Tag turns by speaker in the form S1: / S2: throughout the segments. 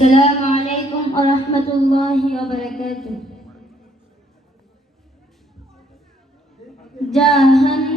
S1: السلام عليكم ورحمة الله وبركاته. جاهن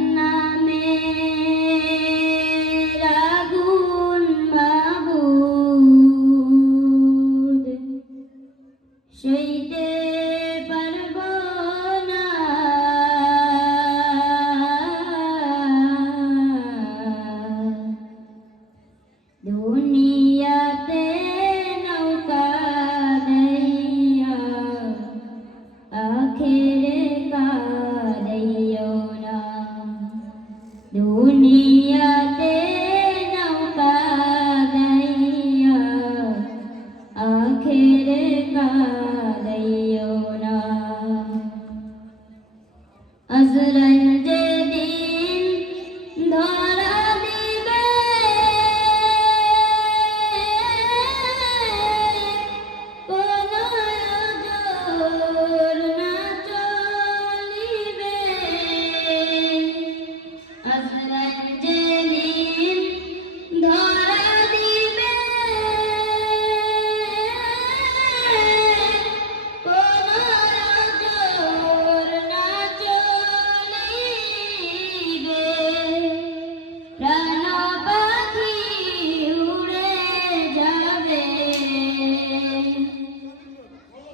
S1: tere ka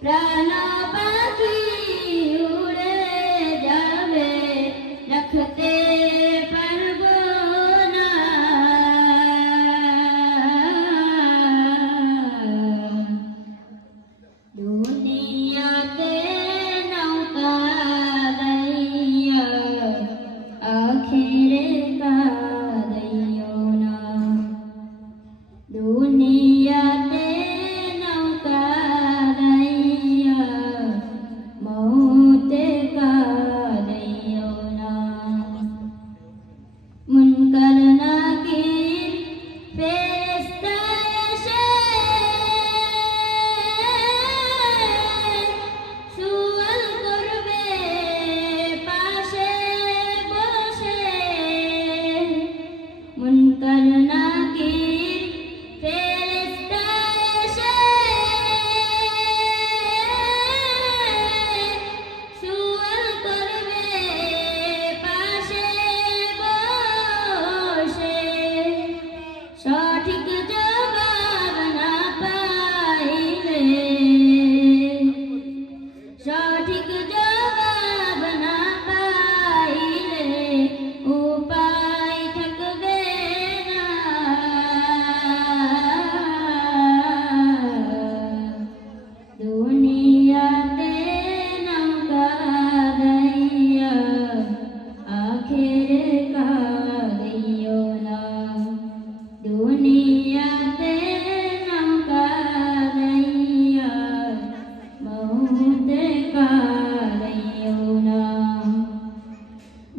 S1: Rana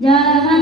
S1: Jai